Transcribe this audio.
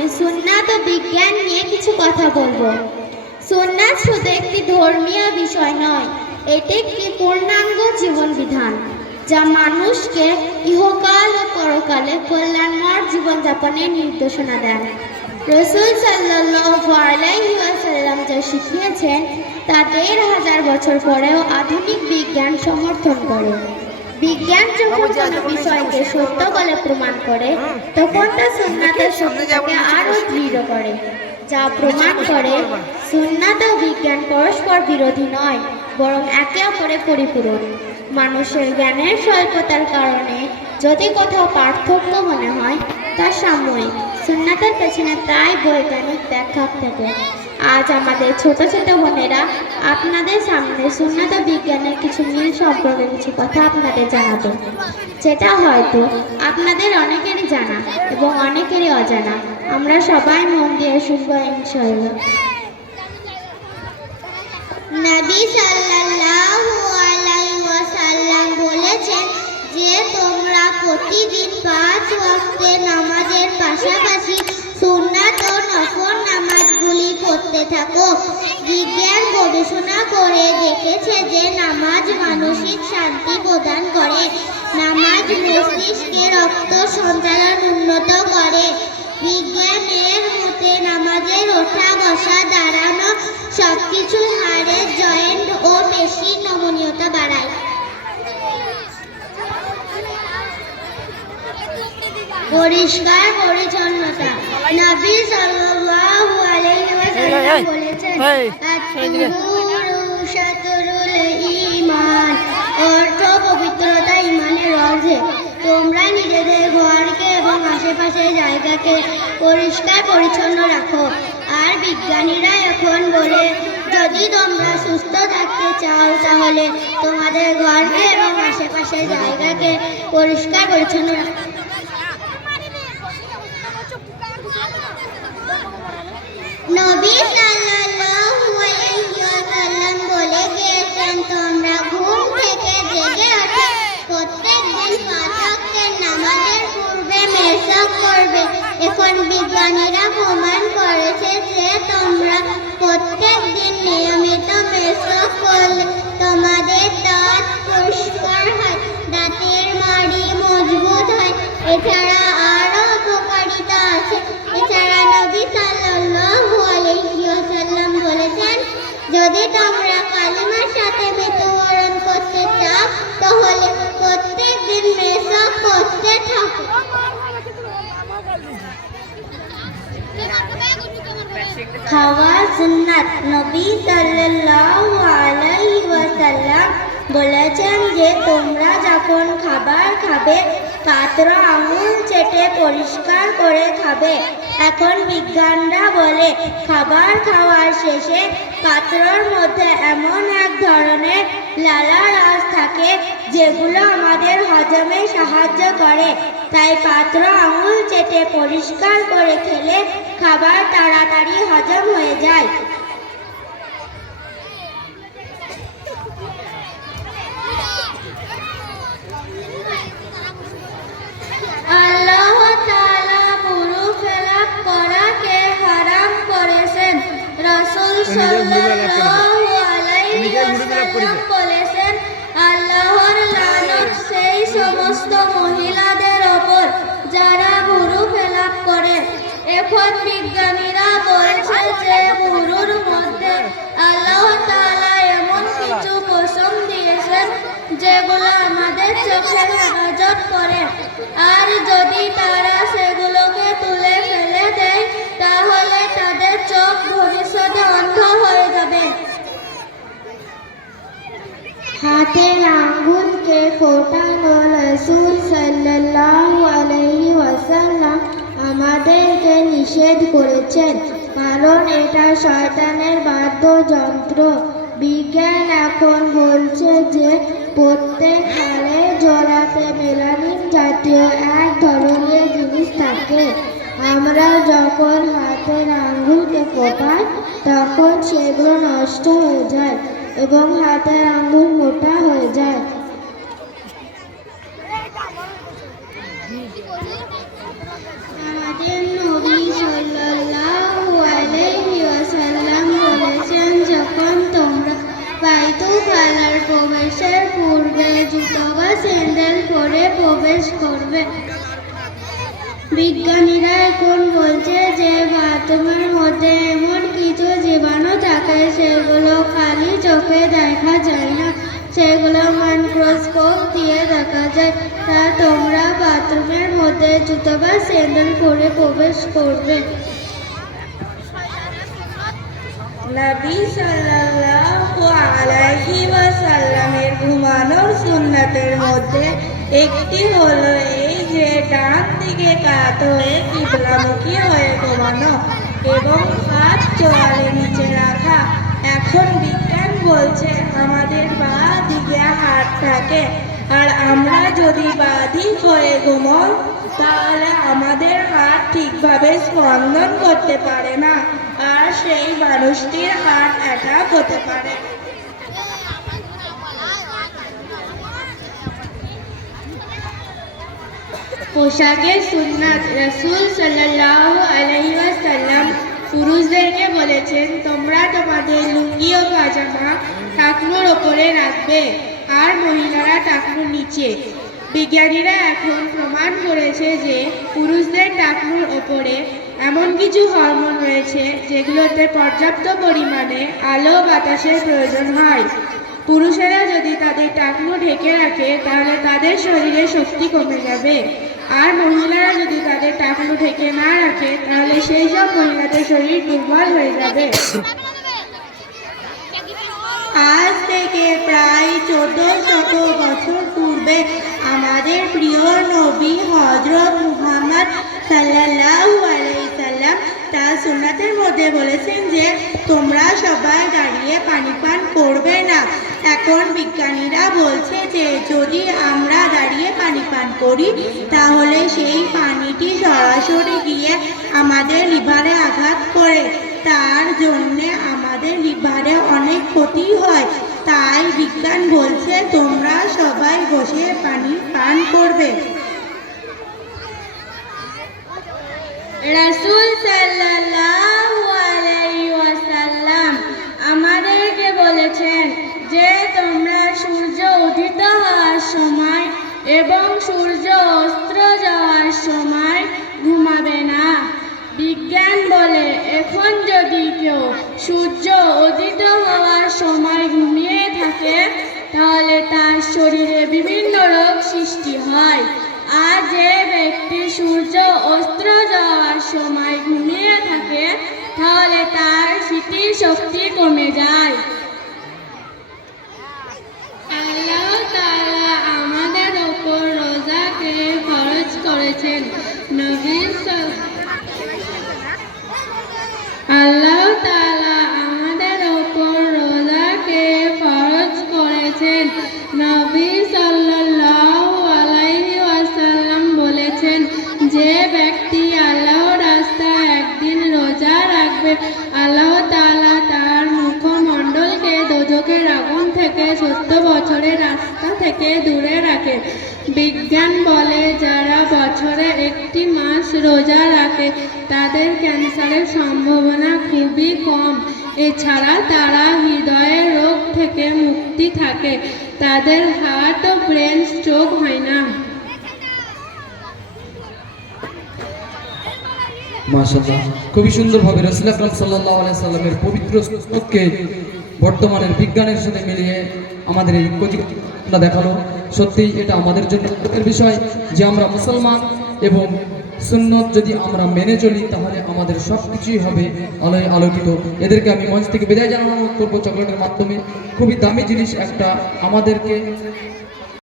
সামনে সুন্নাত ও বিজ্ঞান নিয়ে কিছু কথা বলবো। সুন্নাত শুধু একটি ধর্মীয় বিষয় নয়, এটি একটি পূর্ণাঙ্গ জীবন বিধান যা মানুষকে ইহকাল ও পরকালে কল্যাণময় জীবনযাপনের নির্দেশনা দেন। রাসূল সাল্লাল্লাহু আলাইহি ওয়াসাল্লাম যা শিখিয়েছেন তা ১৫০০ বছর পরেও আধুনিক বিজ্ঞান সমর্থন করে। বিজ্ঞান যখন কোনো বিষয়কে সত্য বলে প্রমাণ করে তখন তা সুন্নাতের সত্যতাকে আরও দৃঢ় করে, যা প্রমাণ করে সুন্নাত ও বিজ্ঞান পরস্পর বিরোধী নয়, বরং একে অপরের পরিপূরক। মানুষের জ্ঞানের স্বল্পতার কারণে যদি কোথাও পার্থক্য মনে হয় তা সাময়িক, সুন্নাতের পেছনে প্রায় বৈজ্ঞানিক ব্যাখ্যা থাকে। আজ আমাদের ছোট ছোট বোনেরা আপনাদের সামনে সুন্নাত ও বিজ্ঞানের কিছু মিল সম্পর্কে কিছু কথা আপনাদের জানাবে, যেটা হয়তো আপনাদের অনেকেরই জানা এবং অনেকেরই অজানা। আমরা সবাই মন দিয়ে শুনবো ইনশাআল্লাহ। নবী সাল্লাল্লাহু আলাইহি ওয়াসাল্লাম বলেছেন যে তোমরা প্রতিদিন ৫ ওয়াক্তের নামাজের পাশাপাশি সুন্নাত ও নফল নামাজগুলি পড়তে থাকো। বিজ্ঞান গবেষণা করে দেখেছে যে নামাজ মানসিক শান্তি প্রদান করে, নামাজ মস্তিষ্কে রক্ত সঞ্চালন উন্নত করে। বিজ্ঞানের মতে নামাজের ওঠা বসা দাঁড়ানো সবকিছু হাড়ের জয়েন্ট ও পেশির নমনীয়তা বাড়ায়। পরিষ্কার পরিচ্ছন্নতা। নবী সাল্লাল্লাহু আলাইহি ওয়াসাল্লাম বলেছেন আত-তুহুরু শাতরুল ঈমান, অর্থ পবিত্রতা ঈমানের রহস্য। তোমরা নিজেদের ঘরকে এবং আশেপাশের জায়গাকে পরিষ্কার পরিচ্ছন্ন রাখো। আর বিজ্ঞানীরা এখন বলে যদি তোমরা সুস্থ থাকতে চাও তাহলে তোমাদের ঘরকে এবং আশেপাশের জায়গাকে পরিষ্কার পরিচ্ছন্ন রাখো। নবী সাল্লাল্লাহু আলাইহি ওয়াসাল্লাম বলে গিয়েছেন তোমরা ঘুম থেকে জেগে ওঠে প্রত্যেকদিন ৫ ওয়াক্তের নামাজের পূর্বে মেসওয়াক করবে। এখন বিজ্ঞানীরা প্রমাণ করেছে যে তোমরা প্রত্যেকদিন নিয়মিত মেসওয়াক করলে তোমাদের দাঁত পরিষ্কার হয়, দাঁতের মাড়ি মজবুত হয়। এছাড়া আরো উপকারিতা আছে। এছাড়া নবী সাল্লাল্লাহু আলাইহি ওয়াসাল্লাম বলেছেন যদি তোমরা কালিমার সাথে মৃত্যুবরণ করতে চাও তাহলে প্রত্যেকদিন মেসওয়াক করতে থাকো। খাওয়া সুন্নাত। নবী সাল্লাল্লাহু আলাইহি ওয়াসাল্লাম বলেছেন যে তোমরা যখন খাবার খাবে পাত্র আঙুল চেটে পরিষ্কার করে খাবে। এখন বিজ্ঞানরা বলে খাবার খাওয়ার শেষে পাত্রর মধ্যে এমন এক ধরনের লালা রস থাকে যেগুলো আমাদের হজমে সাহায্য করে, তাই পাত্র আঙুল চেটে পরিষ্কার করে খেলে খাবার তাড়াতাড়ি হজম হয়ে যায়। আল্লাহ তাআলা মুরু ফেলাক করাকে হারাম করেছেন। রাসূল সাল্লাল্লাহু আলাইহি ওয়াসাল্লাম বলেছেন আল্লাহর লানত সেই সমস্ত মহিলাদের ওপর যারা মুরু ফেলাক করে। এখন বিজ্ঞানীরা বলছে যে মুরুর মধ্যে আল্লাহ তাআলা এমন কিছু পশম দিয়েছেন যেগুলো আমাদের চোখের হেফাজত করে, আর যদি তারা সেগুলোকে তুলে ফেলে দেয় তাহলে তাদের চোখ ভবিষ্যতে অন্ধ হয়ে যাবে। হাতের আঙ্গুলকে ফোটানো রাসূল সাল্লাল্লাহু আলাইহি ওয়াসাল্লাম আমাদেরকে নিষেধ করেছেন, কারণ এটা শয়তানের বাদ্যযন্ত্র। বিজ্ঞান এখন বলছে যে প্রত্যেক হাড়ের জোড়াতে মেলানিন জাতীয় এক ধরনের জিনিস থাকে। আমরা যখন হাতের আঙ্গুলকে ফোটাই তখন সেগুলো নষ্ট হয়ে যায় এবং হাতের আঙ্গুল মোটা হয়ে যায়। আমাদের নবী সাল্লাল্লাহু স্যান্ডেল পরে প্রবেশ করবে। বিজ্ঞানীরা এখন বলছে যে বাথরুমের মধ্যে এমন কিছু জীবাণু থাকে সেগুলো খালি চোখে দেখা যায় না, সেগুলো মাইক্রোস্কোপ দিয়ে দেখা যায়। তা তোমরা বাথরুমের মধ্যে জুতো বা স্যান্ডেল পরে প্রবেশ করবে। নবী সাল্লাল্লাহু আলাইহি ওয়াসাল্লামের ঘুমানোর সুন্নাতের মধ্যে একটি হলো এই যে ডান দিকে কাত হয়ে কিবলামুখী হয়ে ঘুমানো এবং হাত চোয়ালের নিচে রাখা। এখন বিজ্ঞান বলছে আমাদের বাঁ দিকে হাত থাকে, আর আমরা যদি বাঁদিক হয়ে ঘুমোই তাহলে আমাদের হাত ঠিকভাবে স্পন্দন করতে পারে না, আর সেই মানুষটির হার্ট অ্যাটাক হতে পারে। পোশাকের সুন্নাত। রাসূল সাল্লাল্লাহু আলাইহি ওয়াসাল্লাম পুরুষদেরকে বলেছেন, তোমরা তোমাদের লুঙ্গি ও পাজামা টাকনুর ওপরে রাখবে আর মহিলারা টাকনুর নিচে। বিজ্ঞানীরা এখন প্রমাণ করেছে যে পুরুষদের টাকনুর ওপরে এমন কিছু হরমোন রয়েছে যেগুলোতে পর্যাপ্ত পরিমাণে আলো বাতাসের প্রয়োজন হয়। পুরুষেরা যদি তাদের টাকনু ঢেকে রাখে তাহলে তাদের শরীরে শক্তি কমে যাবে, আর মহিলারা যদি তাদের টাকনু ঢেকে না রাখে তাহলে সেই সব মহিলাদের শরীর দুর্বল হয়ে যাবে। আজ থেকে প্রায় 1400 বছর পূর্বে আমাদের প্রিয় নবী হযরত মুহাম্মদ সাল্লাল্লাহু আলাইহি সাল্লাম তার সুন্নাতের মধ্যে বলেছেন যে তোমরা সবাই দাঁড়িয়ে পানি পান করবে না। এখন বিজ্ঞানীরা বলছে যে যদি আমরা দাঁড়িয়ে পানি পান করি তাহলে সেই পানিটি সরাসরি গিয়ে আমাদের লিভারে আঘাত করে, তার জন্যে আমাদের লিভারে অনেক ক্ষতি হয়। তাই বিজ্ঞান বলছে তোমরা সবাই বসে পানি পান করবে। রাসূল সাল্লাল্লাহু আলাইহি ওয়াসাল্লাম আমাদেরকে বলেছেন যে তোমরা সূর্য উদিত হওয়ার সময় এবং সূর্য অস্ত যাওয়ার সময় ঘুমাবে না। বিজ্ঞান বলে এখন যদি কেউ সূর্য উদিত হওয়ার সময় ঘুমিয়ে থাকে তাহলে তার শরীরে বিভিন্ন রোগ সৃষ্টি হয়, আর যে ব্যক্তি সূর্য অস্ত যাওয়ার সময় ঘুমিয়ে থাকে তাহলে তার স্মৃতির শক্তি কমে যায়। আল্লাহ তাআলা আমাদের উপর রোজাকে ফরজ করেছেন। আল্লাহ তাআলা আমাদের উপর রোজাকে ফরজ করেছেন। নবী সাল্লাল্লাহু আলাইহি ওয়াসাল্লাম বলেছেন, যে ব্যক্তি আল্লাহর রাস্তায় একদিন রোজা রাখবে আল্লাহ তাআলা তার মুখমণ্ডলকে দোজখের আগুন থেকে 70 বছরের রাস্তা থেকে দূরে রাখে। বিজ্ঞান বলে যারা বছরে একটি মাস রোজা রাখে তাদের ক্যান্সারের সম্ভাবনা খুবই কম। এছাড়া তারা হৃদয়ের রোগ থেকে মুক্তি থাকে, তাদের হার্ট ও ব্রেন স্ট্রোক হয় না। মাশাআল্লাহ, খুবই সুন্দরভাবে রাসূল আকরাম সাল্লাল্লাহু আলাইহি সাল্লামের পবিত্র সুন্নাতকে বর্তমানের বিজ্ঞানের সাথে মিলিয়ে আমাদের এই প্রতিজ্ঞা দেখালো। সত্যিই এটা আমাদের জন্য গর্বের বিষয় যে আমরা মুসলমান এবং সুন্নত যদি আমরা মেনে চলি তাহলে আমাদের সব কিছুই হবে আলোয় আলোকিত। এদেরকে আমি মঞ্চ থেকে বিদায় জানানো করবো চকলেটের মাধ্যমে। খুবই দামি জিনিস একটা আমাদেরকে